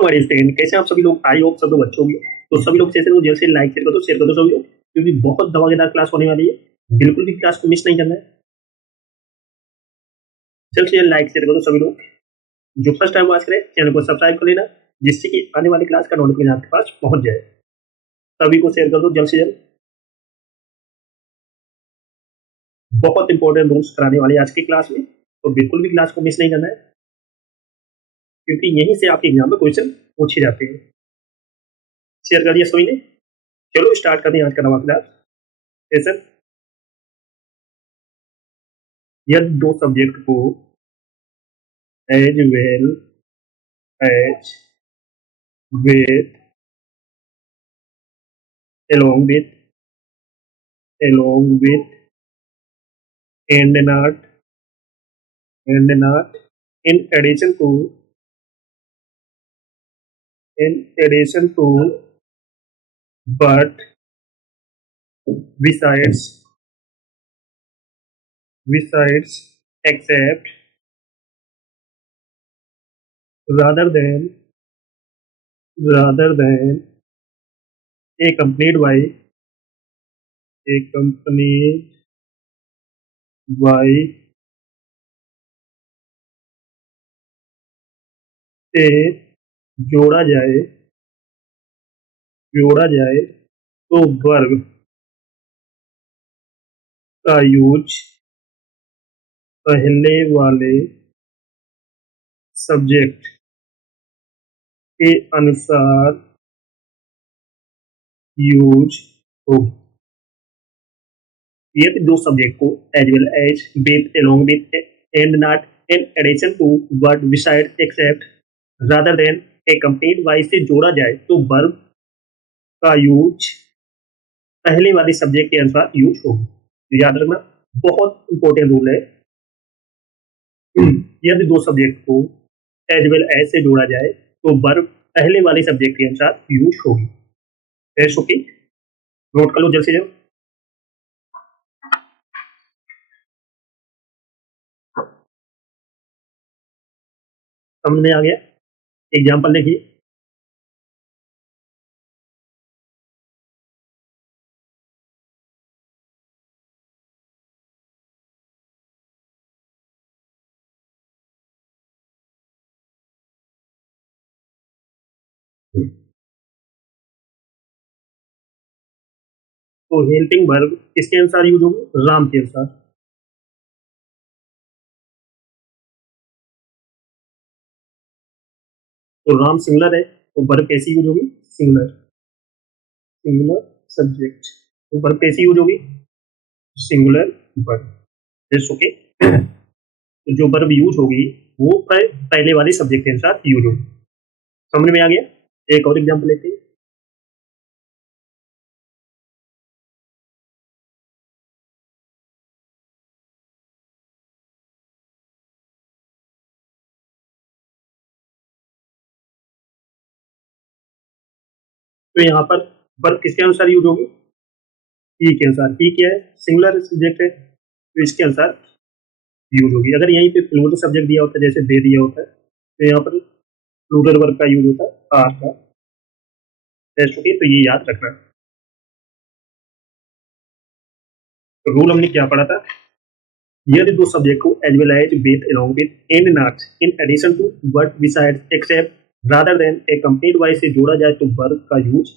Hello हमारे student, कैसे आप सभी लोग? आई होप सब लोग अच्छे होंगे। तो सभी लोग जैसे जल्द से लाइक शेयर कर दो सभी लोग, क्योंकि बहुत धमाकेदार क्लास होने वाली है। बिल्कुल भी क्लास को मिस नहीं करना है। जल्द से जल्द लाइक शेयर कर दो सभी लोग। जो फर्स्ट टाइम वॉच करें चैनल को सब्सक्राइब कर लेना, जिससे कि आने वाली क्लास का नोटिफिकेशन आपके पास पहुंच जाए। सभी को शेयर कर दो जल्द से जल्द। बहुत इंपॉर्टेंट रूल्स कराने वाले आज की क्लास में, तो बिल्कुल भी क्लास को मिस नहीं करना है, क्योंकि यहीं से आपके एग्जाम में क्वेश्चन पूछे जाते हैं। शेयर कर दिया सभी ने? चलो स्टार्ट करते हैं आज का नवा क्लास सेशन। यदि दो सब्जेक्ट को as well as with along with and not in addition to but besides except rather than accompanied by से जोड़ा जाए तो वर्ब का यूज पहले वाले सब्जेक्ट के अनुसार यूज होगी। यदि दो सब्जेक्ट को as well as, with, along with, and not, in addition to, but, beside, except, rather than, accompanied by से जोड़ा जाए तो वर्ब का यूज पहले वाले सब्जेक्ट के अनुसार यूज होगी। तो याद रखना, बहुत इंपॉर्टेंट रूल है। यदि दो सब्जेक्ट को एज वेल एज से जोड़ा जाए तो वर्ब पहले वाले सब्जेक्ट के अनुसार यूज होगी। ओके, नोट कर लो जल्द से जल्द। समझ में आ गया? एग्जाम्पल देखिए। तो हेल्पिंग वर्ब किसके अनुसार यूज होगी? राम के अनुसार। तो राम सिंगुलर है, तो वर्ब कैसी यूज होगी? Singular subject. तो वर्ब कैसी यूज होगी? Singular verb. ओके। तो जो वर्ब यूज होगी वो पहले वाले सब्जेक्ट के अनुसार यूज होगी। समझ में आ गया? एक और एग्जाम्पल लेते हैं। तो यहाँ पर वर्ब किसके अनुसार यूज होगी? ही के अनुसार। ही क्या है? सिंगुलर सब्जेक्ट है, तो इसके अनुसार यूज होगी। अगर यहीं पे प्लूरल सब्जेक्ट दिया होता है, जैसे दे दिया होता है, तो यहाँ पर प्लूरल वर्ब का यूज होता है आर का। ओके, तो ये याद रखना। तो रूल हमने क्या पढ़ा था? यदि दो सब्जेक्ट को as well as, with, along with, and not, in addition to, but, besides, except, rather than, accompanied by से जोड़ा जाए तो वर्ब का यूज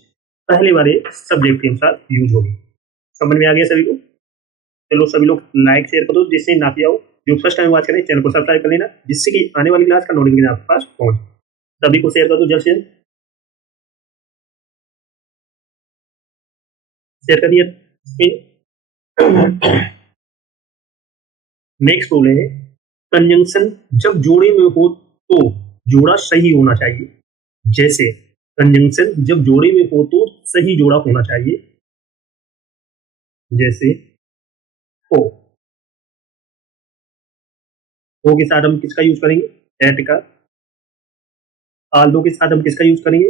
पहले वाले सब्जेक्ट के अनुसार यूज होगी। समझ में आ गया सभी को? चलो सभी लोग लाइक शेयर कर दो, जिससे ना किया हो। जो फर्स्ट टाइम वॉच करें चैनल को सब्सक्राइब कर लेना, जिससे कि आने वाली क्लास का नोटिफिकेशन आपके पास पहुंचे। सभी को शेयर कर दो जल्द से जल्द। शेयर कर दिया। नेक्स्ट रूल है, कंजंक्शन जब जोड़े में हो तो जोड़ा सही होना चाहिए। जैसे कंजंक्शन जब जोड़े में हो तो सही जोड़ा होना चाहिए। जैसे ओ के साथ हम किसका यूज करेंगे? एट का। आल्दो के साथ हम किसका यूज करेंगे?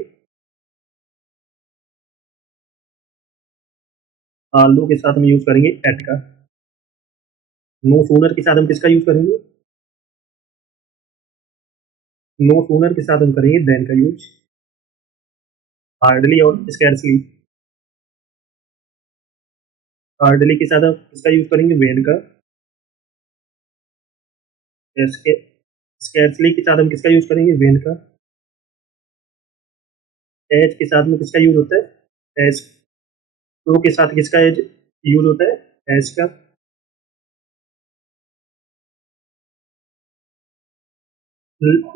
आल्दो के साथ हम यूज करेंगे एट का। नो सूनर के साथ हम किसका यूज करेंगे? नो सूनर के साथ हम करेंगे देन का यूज। हार्डली और स्कैर्सली। हार्डली के साथ आप किसका यूज करेंगे? वेन का। स्कैर्सली के साथ हम किसका यूज करेंगे? वेन का। एज के साथ में किसका यूज होता है? एज। तो के साथ किसका एज यूज होता है? एज का।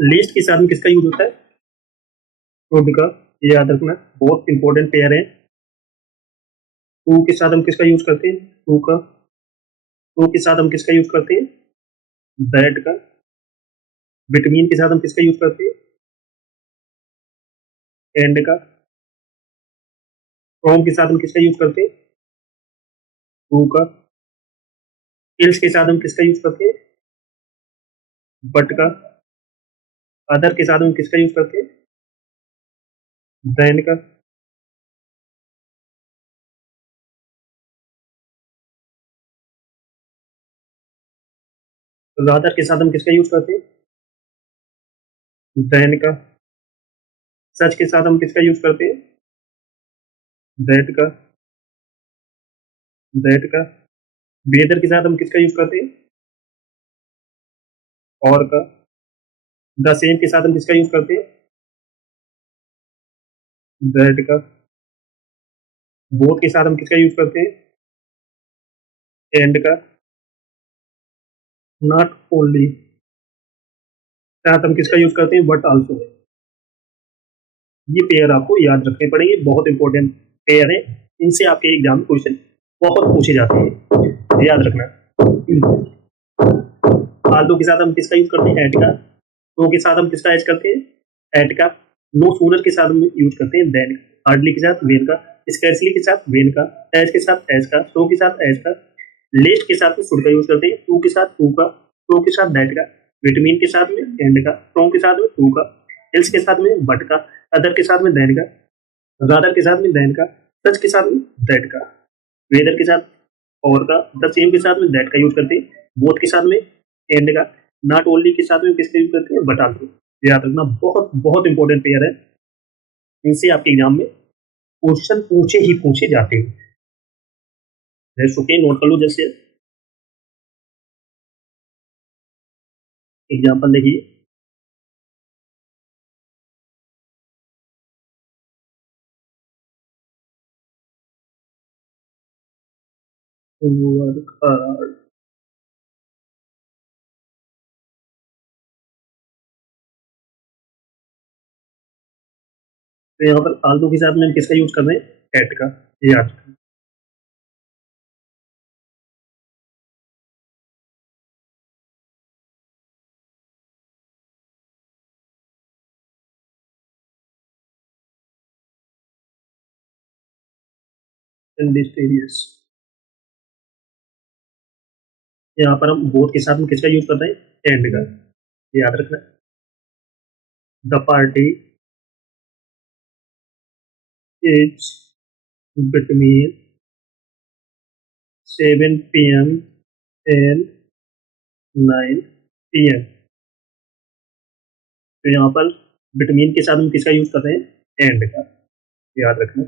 लीस्ट के साथ में किसका यूज होता है? शुड का। ये याद रखना, बहुत इंपॉर्टेंट पेयर है। टू के साथ हम किसका यूज करते हैं? टू का। टू के साथ हम किसका यूज करते हैं? दैट का। बिटवीन के साथ हम किसका यूज करते हैं? एंड का। फ्रॉम के साथ हम किसका यूज करते हैं? टू का। इल्स के साथ हम किसका यूज करते हैं? बट का। अदर के साथ हम किसका यूज करते हैं? देन का। रादर के साथ हम किसका यूज करते हैं? देन का। सच के साथ हम किसका यूज करते हैं? दैट का। दैट का। वेदर के साथ हम किसका यूज करते हैं? और का। द सेम के साथ हम किसका यूज करते हैं? दैट का। बोथ के साथ हम किसका यूज करते हैं? एंड का। नॉट ओनली साथ हम किसका यूज करते हैं? But also. ये पेयर आपको याद रखने पड़ेंगे, बहुत इंपॉर्टेंट पेयर है। इनसे आपके एग्जाम क्वेश्चन बहुत पूछे जाते हैं, याद रखना। फालतू के साथ हम किसका यूज करते हैं? एट का। तो के साथ हम किसका एज करते हैं? एट का। नो सूनर के साथ हम यूज करते हैं देन। हार्डली के साथ वेन का। स्कैर्सली के साथ वेन का। एज के साथ एज का। सो के साथ एज का। लेस्ट के साथ में शुड का यूज करते हैं। टू के साथ टू का। टू के साथ दैट का। विटामिन के साथ में एंड का। फ्रॉम के साथ में टू का। एल्स के साथ में बट का। अदर के साथ में देन का। रादर के साथ में देन का। सच के साथ में दैट का। वेदर के साथ और का। द सेम के साथ में दैट का यूज करते हैं। बोथ के साथ में एंड का। नॉट ओनली के साथ में किसका यूज करते हैं? But also. याद रखना, बहुत बहुत इंपॉर्टेंट पेयर है। इनसे आपके एग्जाम में क्वेश्चन पूछे ही पूछे जाते हैं। ओके, नोट कर लो। जैसे एग्जाम्पल देखिए। Work hard. तो यहाँ पर फालतू के साथ में हम किसका यूज कर रहे हैं? एट का। ये याद रखना। इंडस्ट्रियस। यहाँ पर हम बोथ के साथ में किसका यूज कर रहे हैं? एंड का। ये याद रखना। The party is between 7 p.m. And 9 p.m. तो यहाँ पर बिटवीन के साथ हम किसका यूज कर रहे हैं? एंड का। याद रखना।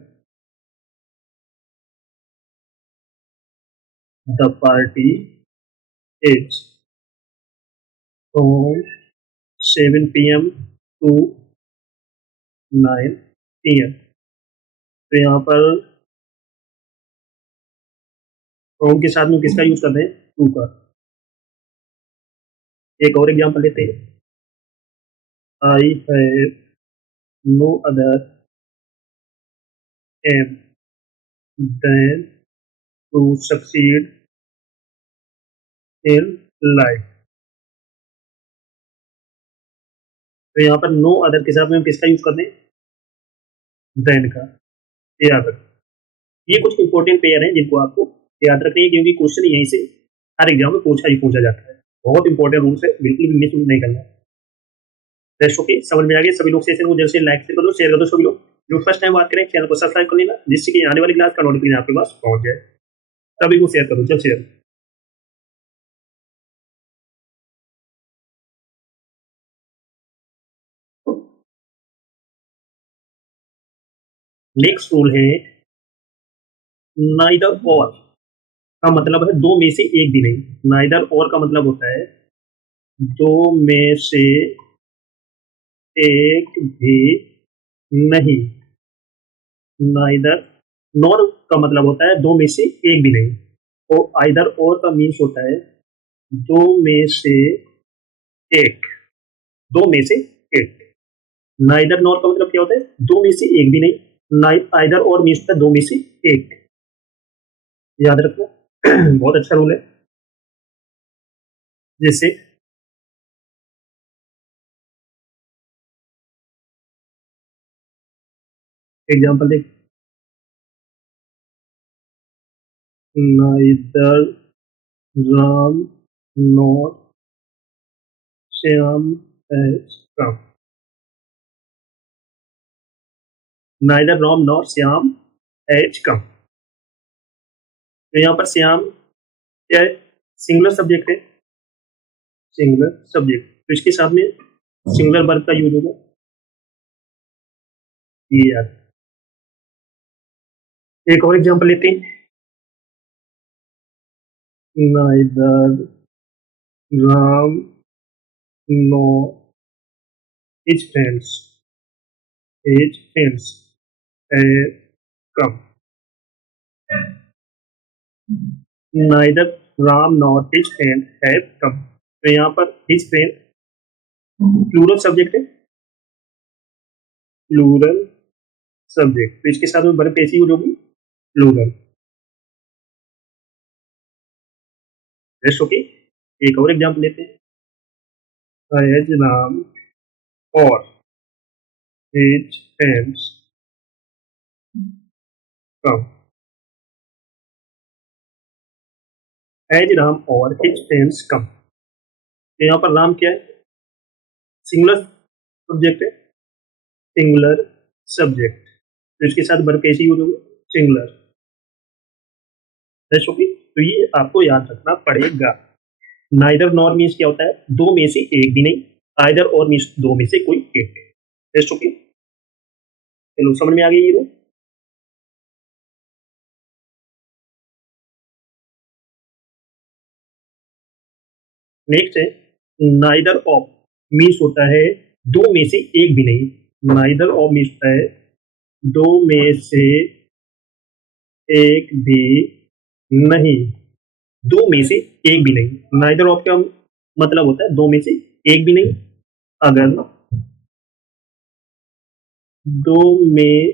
The party is from 7 p.m. To 9 p.m. तो यहाँ पर फ्रॉम के साथ में किसका यूज कर रहे हैं? टू का। एक और एग्जांपल लेते हैं। I have no other aim than to succeed in life. तो यहाँ पर नो अदर के साथ में हम किसका यूज कर रहे हैं? देन का। ये याद रखना। ये कुछ इंपॉर्टेंट पेयर हैं जिनको आपको याद रखनी है, क्योंकि क्वेश्चन यहीं से हर एग्जाम में पूछा ही पूछा जाता है। बहुत इंपॉर्टेंट रूल्स है, बिल्कुल भी मिस नहीं करना। रेस्ट ओके, समझ में आ गया। सभी लोग सेशन को जल्द से लाइक कर दो, शेयर कर दो। सभी लोग जो फर्स्ट टाइम बात करें, चैनल को सब्सक्राइब कर लेना, जिससे कि आने वाली क्लास का नोटिफिकेशन आपके पास पहुंच जाए। सभी को शेयर करो, जल्द से जल्द। नेक्स्ट रूल है नाइदर और का मतलब है दो में से एक भी नहीं। नाइदर और का मतलब होता है दो में से एक भी नहीं। नाइदर नॉर का मतलब होता है दो में से एक भी नहीं। तो आइदर और का मीन्स होता है दो में से एक, दो में से एक। नाइदर नॉर का मतलब क्या होता है दो में से एक भी नहीं। आइदर और मीन्स होता है दो में से एक। याद रखना बहुत अच्छा रूल है। जैसे एग्जांपल देख, neither Ram nor Shyam has come. Neither Ram nor Shyam has come. तो यहाँ पर श्याम क्या है, सिंगुलर सब्जेक्ट है, सिंगुलर सब्जेक्ट, तो इसके साथ में सिंगुलर वर्ब का यूज होगा। ये याद। एक और एग्जांपल लेते हैं, neither Ram nor his friends have come. Neither Ram nor his friend have come. तो यहाँ पर हिज फ्रेंड प्लूरल सब्जेक्ट है, प्लूरल सब्जेक्ट, तो इसके साथ में वर्ब कैसी यूज होगी, प्लूरल। Rest okay. एक और एग्जांपल लेते हैं, हैज राम और his friends come. Has Ram और हिज फ्रेंड्स कम। तो यहाँ पर राम क्या है, सिंगुलर सब्जेक्ट है, सिंगुलर सब्जेक्ट, तो इसके साथ वर्ब कैसी यूज होगी, सिंगुलर। Rest okay. तो ये आपको याद रखना पड़ेगा। नाइदर नॉर मीन्स क्या होता है दो में से एक भी नहीं। आइदर और मीन्स दो में से कोई एक। Rest okay. चलो समझ में आ गई ये। नेक्स्ट है नाइदर ऑफ मीन्स होता है दो में से एक भी नहीं। नाइदर ऑफ मीन्स होता है दो में से एक भी नहीं, दो में से एक भी नहीं। नाइदर ऑफ का मतलब होता है दो में से एक भी नहीं। अगर दो में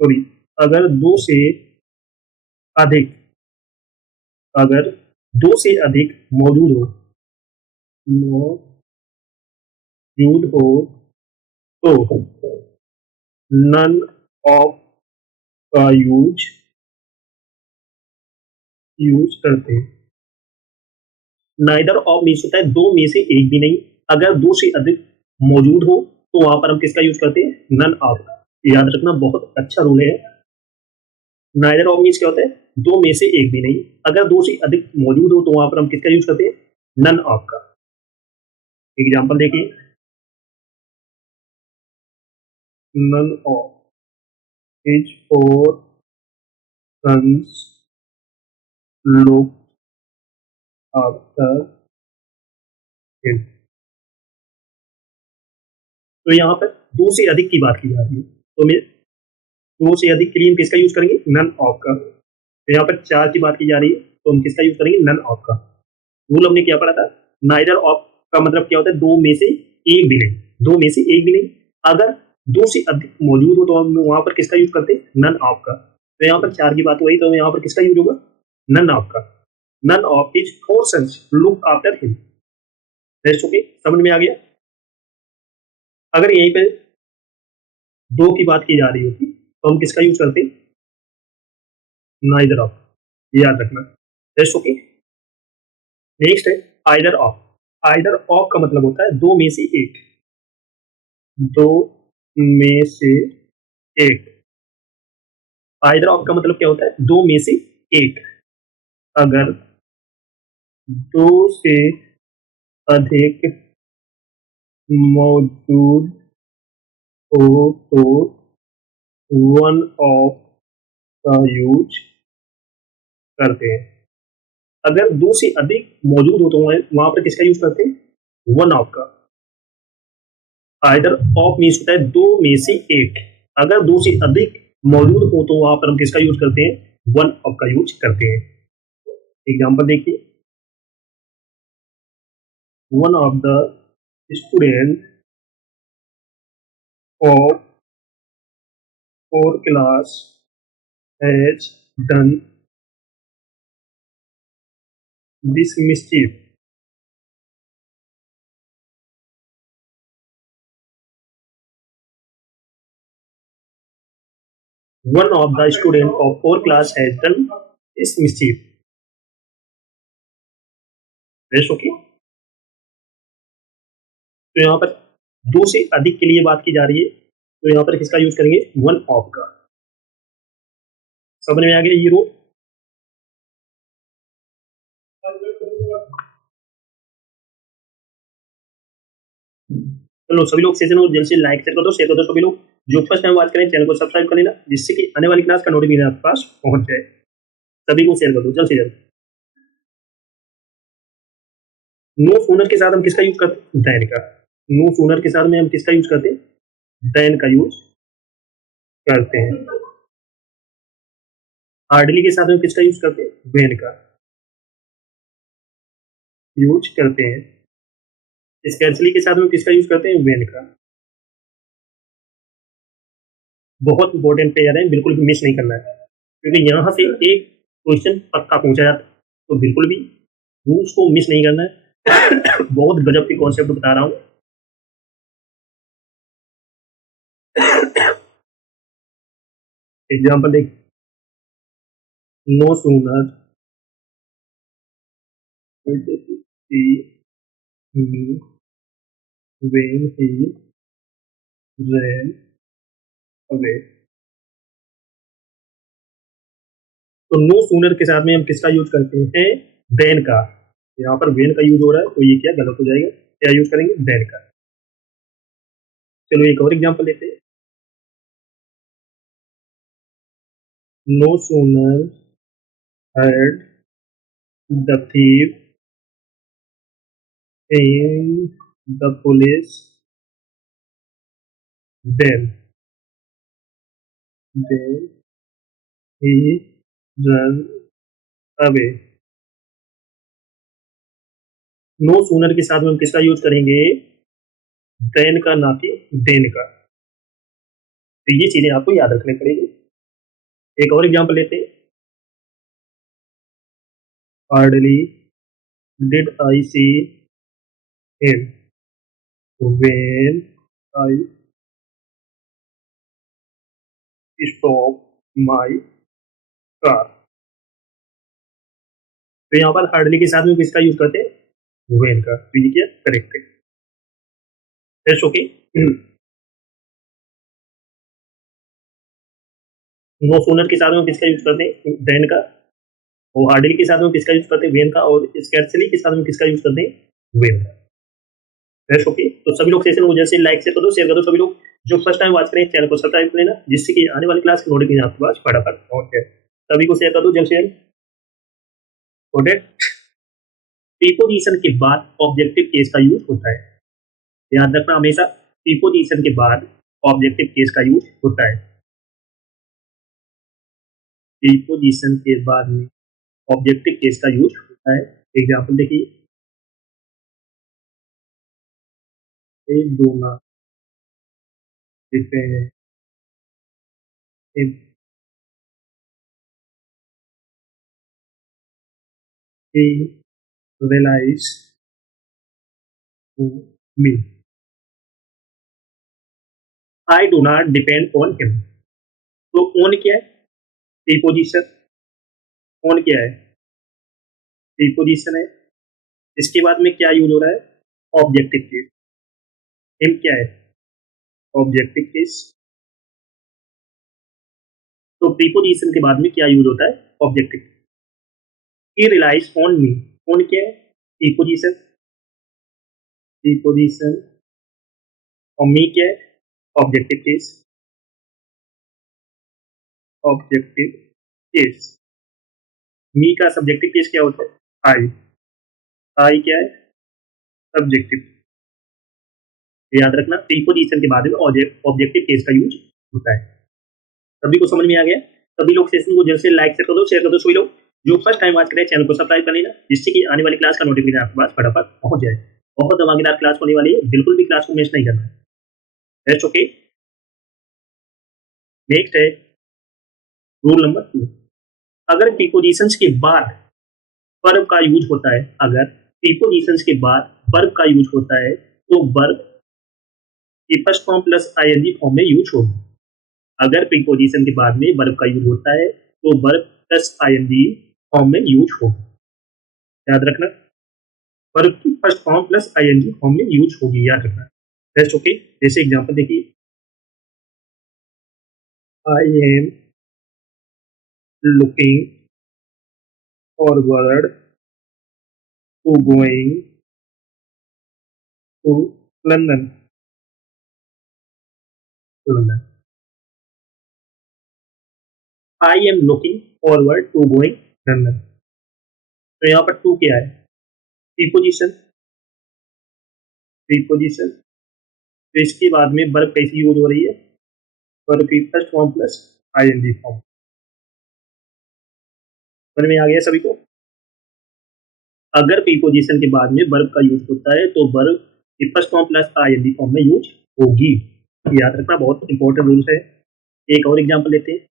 सॉरी, अगर दो से अधिक, अगर दो से अधिक मौजूद हो, मौजूद हो तो नन ऑफ का यूज करते हैं। नाइदर ऑफ मीन्स होता है दो में से एक भी नहीं। अगर दो से अधिक मौजूद हो तो वहां पर हम किसका यूज करते हैं, नन ऑफ का। याद रखना बहुत अच्छा रूल है। नाइदर ऑफ मीन्स क्या होता है दो में से एक भी नहीं। अगर दो से अधिक मौजूद हो तो वहां पर हम किसका यूज करते हैं, नन ऑफ का। एग्जाम्पल देखिए, none of his four sons look after him. तो यहाँ पर दो से अधिक की बात की जा रही है, तो मैं दो से अधिक के लिए हम किसका यूज करेंगे, नन ऑफ का। तो यहाँ पर चार की बात की जा रही है तो हम किसका यूज करेंगे, नन ऑफ का। रूल हमने क्या पढ़ा था, नाइदर ऑफ का मतलब क्या होता है दो में से एक भी नहीं, दो में से एक भी नहीं। अगर दो से अधिक मौजूद हो तो हम वहां पर किसका यूज करते हैं, नन ऑफ का। तो यहाँ पर चार की बात हुई तो यहाँ पर किसका यूज होगा, नन ऑफ का। None of his four sons look after him. Rest okay, समझ में आ गया। अगर यहीं पे दो की बात की जा रही होती तो हम किसका यूज करते, नाइदर ऑफ। याद रखना। Rest okay. नेक्स्ट है आइदर ऑफ। आइदर ऑफ का मतलब होता है दो में से एक, दो में से एक। आइदर ऑफ का मतलब क्या होता है दो में से एक। अगर दो से अधिक मौजूद हो तो वन ऑफ का यूज करते हैं। अगर दो से अधिक मौजूद हो तो वहां पर किसका यूज करते हैं? वन ऑफ का। आइदर ऑफ मीन्स होता है दो में से एक। अगर दो से अधिक मौजूद हो तो वहां पर हम किसका यूज करते हैं? वन ऑफ का यूज करते हैं। एग्जाम्पल देखिए, one of the student of four class has done this mischief. One of the student of our class has done this mischief। Rest okay. तो यहाँ पर दो से अधिक के लिए बात की जा रही है, तो यहाँ पर किसका यूज करेंगे? वन ऑफ का। समझ में आ गया ये रूल? चलो सभी लोग सेशन को जल्द से लाइक कर दो, शेयर कर दो। सभी लोग जो फर्स्ट टाइम बात करें चैनल को सब्सक्राइब कर लेना, जिससे कि आने वाली क्लास का नोटिफिकेशन आपके पास पहुंच जाए। सभी को शेयर कर दो जल्द से जल्द। नो सूनर के साथ हम किसका यूज करते हैं? देन का। नो सूनर के साथ में हम किसका यूज करते हैं? देन का यूज करते हैं। हार्डली के साथ में किसका यूज करते हैं? वेन का यूज करते हैं। स्कैर्सली के साथ में किसका यूज करते हैं? वेन का। बहुत इंपॉर्टेंट पेयर है, बिल्कुल भी मिस नहीं करना है, क्योंकि यहाँ से एक क्वेश्चन पक्का पूछा जाता है, तो बिल्कुल भी रूल्स को मिस नहीं करना है। बहुत गजब के कॉन्सेप्ट बता रहा हूँ। एग्जाम्पल देख, no sooner me when he ran away। तो नो सूनर के साथ में हम किसका यूज करते हैं? देन का। यहाँ पर वेन का यूज हो रहा है, तो ये क्या गलत हो जाएगा? क्या यूज करेंगे? देन का। चलो एक और एग्जांपल लेते हैं। No sooner had the thief in the police then he ran away। No sooner के साथ में हम किसका यूज करेंगे? देन का, ना कि देन का। तो ये चीजें आपको याद रखनी पड़ेगी। एक और एग्जांपल लेते हैं। Hardly did I see him when I stop my car। तो यहाँ पर हार्डली के साथ में किसका यूज करते हैं? वेन का। तो ये क्या करेक्ट है? That's okay. नो सूनर के साथ में किसका यूज करते हैं? देन का। और हार्डली के साथ में किसका यूज करते हैं? वेन का। और स्कैर्सली के साथ में किसका यूज करते हैं? वेन का। That's okay. तो सभी लोग सेशन को जैसे लाइक शेयर कर दो, शेयर कर दो। सभी लोग जो फर्स्ट टाइम वॉच करें चैनल को सब्सक्राइब कर लेना, जिससे कि आने वाली क्लास की नोटिफिकेशन आपके पास फटाफट पहुंच जाए। सभी को शेयर कर दो जल्द से जल्द। प्रीपोजिशन के बाद ऑब्जेक्टिव केस का यूज होता है। याद रखना हमेशा, प्रीपोजिशन के बाद ऑब्जेक्टिव केस का यूज होता है। प्रीपोजिशन के बाद में ऑब्जेक्टिव केस का यूज होता है। एग्जांपल देखिए, एक दो ना लिखते हैं, he relies on me, I do not depend on him। तो on क्या है? प्रीपोजिशन। on क्या है? प्रीपोजिशन है। इसके बाद में क्या यूज हो रहा है? Objective case. हिम क्या है? Objective case. तो प्रीपोजिशन के बाद में क्या यूज होता है? Objective. He relies on me. On क्या है? प्रीपोजिशन। प्रीपोजिशन। और मी क्या है? Objective case. Objective case. Me का सब्जेक्टिव केस क्या होता है? आई। आई क्या है? सब्जेक्टिव। याद रखना प्रीपोजिशन के बाद में ऑब्जेक्टिव केस का यूज होता है। सभी को समझ में आ गया? सभी लोग सेशन को जल्द से लाइक शेयर कर दो सभी लोग। जो फर्स्ट टाइम वॉच करें चैनल को सब्सक्राइब कर लेना, जिससे कि आने वाली क्लास का नोटिफिकेशन आपके पास फटाफट पहुंच जाए। बहुत धमाकेदार क्लास होने वाली है, बिल्कुल भी क्लास को मिस नहीं करना। नेक्स्ट ओके, नेक्स्ट है रूल नंबर 2। अगर प्रीपोजिशंस के बाद वर्ब का यूज होता है, अगर प्रीपोजिशंस के बाद वर्ब का यूज होता है तो वर्ब की first form plus ING form में यूज होगा। अगर प्रीपोजिशन के बाद में वर्ब का यूज होता है तो वर्ब प्लस आईएनजी फॉर्म में यूज होगा। याद रखना, वर्ब की first form plus ING form में यूज होगी, याद रखना। नेक्स्ट ओके, जैसे एग्जांपल देखिए, I am looking forward to going to London. London. I am looking forward to going London. तो यहाँ पर टू क्या है? प्रीपोजिशन। प्रीपोजिशन, तो इसके बाद में वर्ब कैसी यूज हो रही है? वर्ब की first form plus ING form. समझ में आ गया सभी को? अगर प्रीपोजिशन के बाद में वर्ब का यूज होता है तो वर्ब की first form plus ING form में यूज होगी। याद रखना, बहुत इंपॉर्टेंट रूल्स है। एक और एग्जांपल लेते हैं।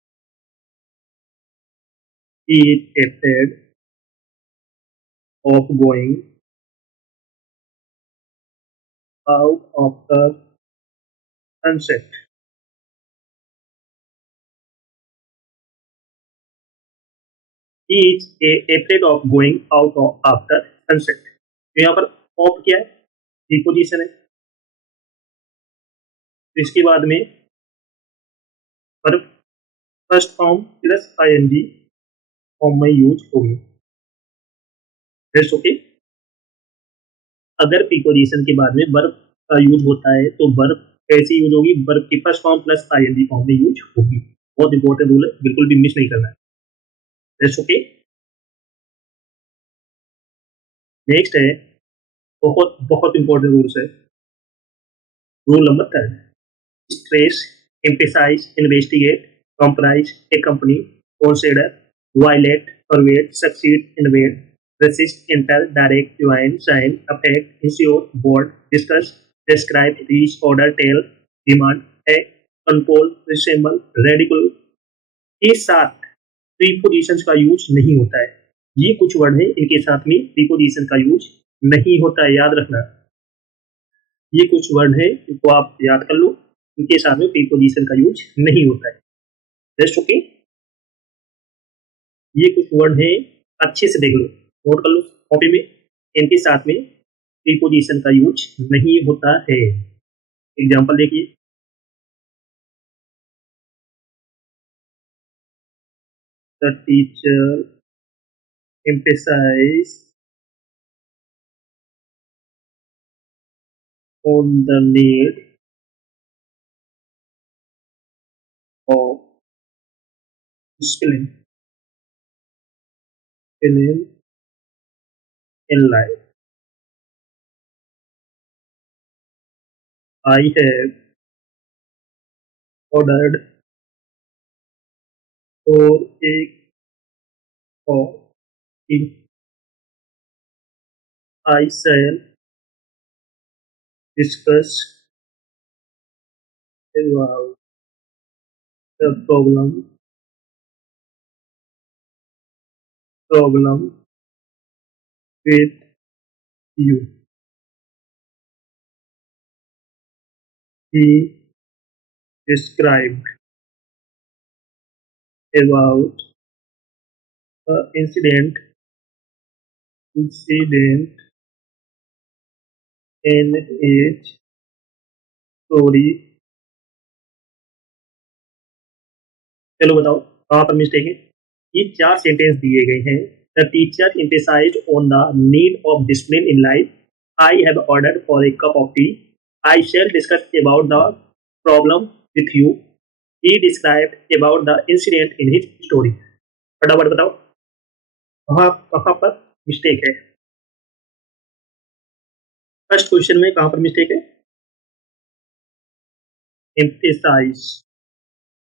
He is afraid of going out after sunset. He is afraid of going out after sunset. तो यहाँ पर ऑफ क्या है? प्रीपोजिशन है। तो इसके बाद में verb first form plus ING form में यूज होगी। ओके, अगर प्रीपोजिशन के बाद में वर्ब का यूज होता है तो वर्ब कैसे यूज होगी? वर्ब की first form plus ING form में यूज होगी। बहुत इंपॉर्टेंट रूल है, बिल्कुल भी मिस नहीं करना है। ओके, नेक्स्ट है, बहुत बहुत इंपॉर्टेंट रूल्स है। Rule number 3, stress, emphasize, investigate, comprise, accompany, consider, violate, pervade, succeed, invade, resist, enter, direct, join, sign, affect, ensure, board, discuss, describe, reach, order, tell, demand, act, control, resemble, ridicule, ये 7 prepositions का use नहीं होता है। ये कुछ word है, इनके साथ में प्रीपोजिशन का यूज नहीं होता है, याद रखना। ये कुछ वर्ड है, इनको आप याद कर लो, इनके साथ में प्रीपोजिशन का यूज नहीं होता है। जस्ट ओके, ये कुछ वर्ड है, अच्छे से देख लो, नोट कर लो कॉपी में। इनके साथ में प्रीपोजिशन का यूज नहीं होता है। एग्जांपल देखिए, the teacher emphasize on the need of discipline in life. I have ordered for a coffee. I shall discuss about the problem with you. He described about the incident in his story. चलो बताओ कहाँ पर mistake है? ये 4 sentence दिए गए हैं। The teacher emphasized on the need of discipline in life. I have ordered for a cup of tea. I shall discuss about the problem with you. He described about the incident in his story. फटाफट बताओ कहाँ पर mistake है। First question में कहाँ पर mistake है? Emphasise,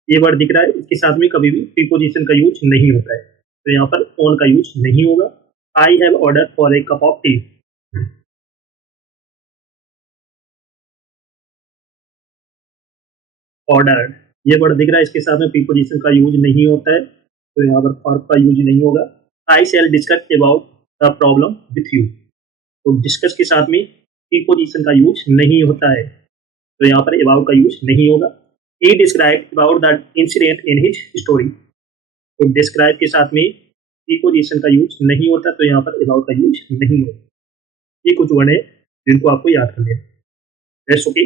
ये वर्ड दिख रहा है, इसके साथ में कभी भी प्रीपोजिशन का यूज नहीं होता है, तो यहाँ पर ऑन का यूज नहीं होगा। I have order for a cup of T. Order, ये वर्ड दिख रहा है, इसके साथ में प्रीपोजिशन का यूज नहीं होता है, तो यहाँ पर फॉर का यूज नहीं होगा। I shall discuss about the problem with you, तो डिस्कस के साथ में प्रीपोजिशन का यूज नहीं होता है, तो यहाँ पर अबाउट का यूज नहीं होगा। He describe about the incident in his story, तो डिस्क्राइब के साथ में प्रीपोजिशन का यूज नहीं होता, तो यहाँ पर अबाउट का यूज नहीं होगा। ये कुछ वर्ड है जिनको आपको याद कर लेना। ओके,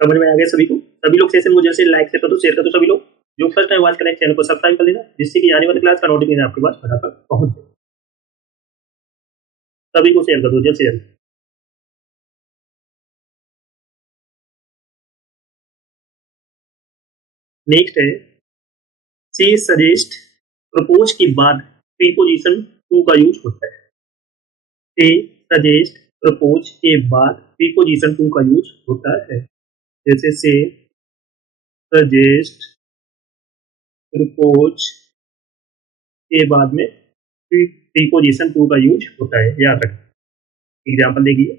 समझ में आ गया सभी को? सभी लोग सेशन को जैसे लाइक से कर दो, शेयर कर दो। सभी लोग जो फर्स्ट टाइम वॉच करें चैनल को सब्सक्राइब कर लेना, जिससे कि आने वाली क्लास का नोटिफिकेशन आपके पास फटाफट पहुंच जाए। सभी को शेयर कर दो जल्द से जल्द। नेक्स्ट है सी सजेस्ट, प्रपोज के बाद प्रीपोजिशन टू का यूज होता है। सी सजेस्ट, प्रपोज के बाद प्रीपोजिशन टू का यूज होता है। जैसे से सजेस्ट, प्रपोज के बाद में प्रीपोजिशन टू का यूज होता है, याद रखें। एग्जाम्पल देखिए,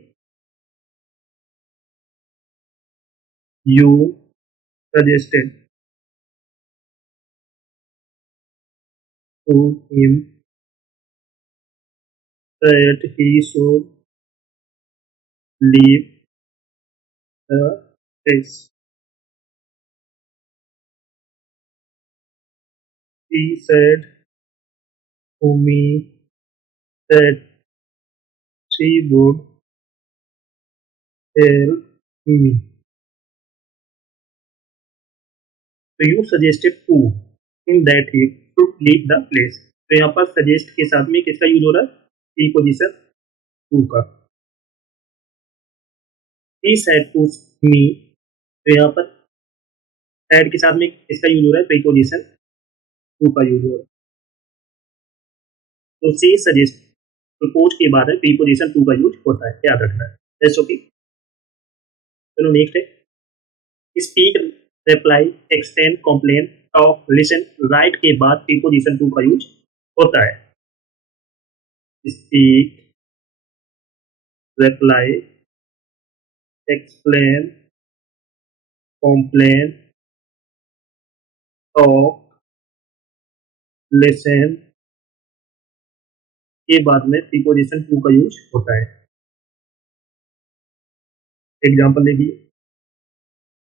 you suggested to him that he should leave the place. He said to me that she would help me. So you suggested to him that he should leave the place. तो यहाँ पर suggest के साथ में किसका use हो रहा है? प्रीपोजिशन टू का। He said to me, तो यहाँ पर said के साथ में किसका यूज हो रहा है? प्रीपोजिशन टू का यूज हो रहा है। तो से सजेस्ट, प्रपोज के बाद प्रीपोजिशन टू का यूज होता है, याद रखना है। That's okay. चलो नेक्स्ट है speak, reply, extend, complain, talk, listen, right के बाद प्रीपोजिशन टू का यूज होता है। Speak, reply, explain, complain, talk, listen के बाद में प्रीपोजिशन टू का यूज होता है। एग्जाम्पल देखिए,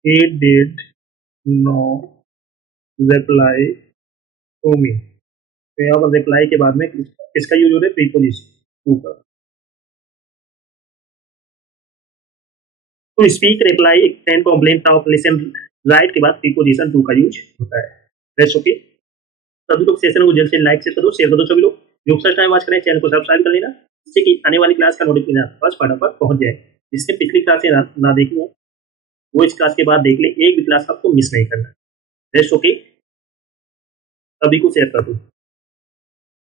he did not reply to me, तो यहाँ पर रिप्लाई के बाद में किसका यूज हो रहा है? प्रीपोजिशन टू का। तो speak, reply, extend, complain, talk, listen, right के बाद प्रीपोजिशन टू का यूज होता है। That's okay. सभी लोग सेशन को जल्द से लाइक से कर दो, शेयर कर दो। सभी लोग जो फर्स्ट टाइम वॉच करें चैनल को सब्सक्राइब कर लेना, जिससे कि आने वाली क्लास का नोटिफिकेशन आपके पास फटाफट पहुंच जाए। जिसने पिछली क्लासें ना देखी हो वो इस क्लास के बाद देख ले, एक भी क्लास आपको मिस नहीं करना। That's okay. सभी को शेयर कर दो।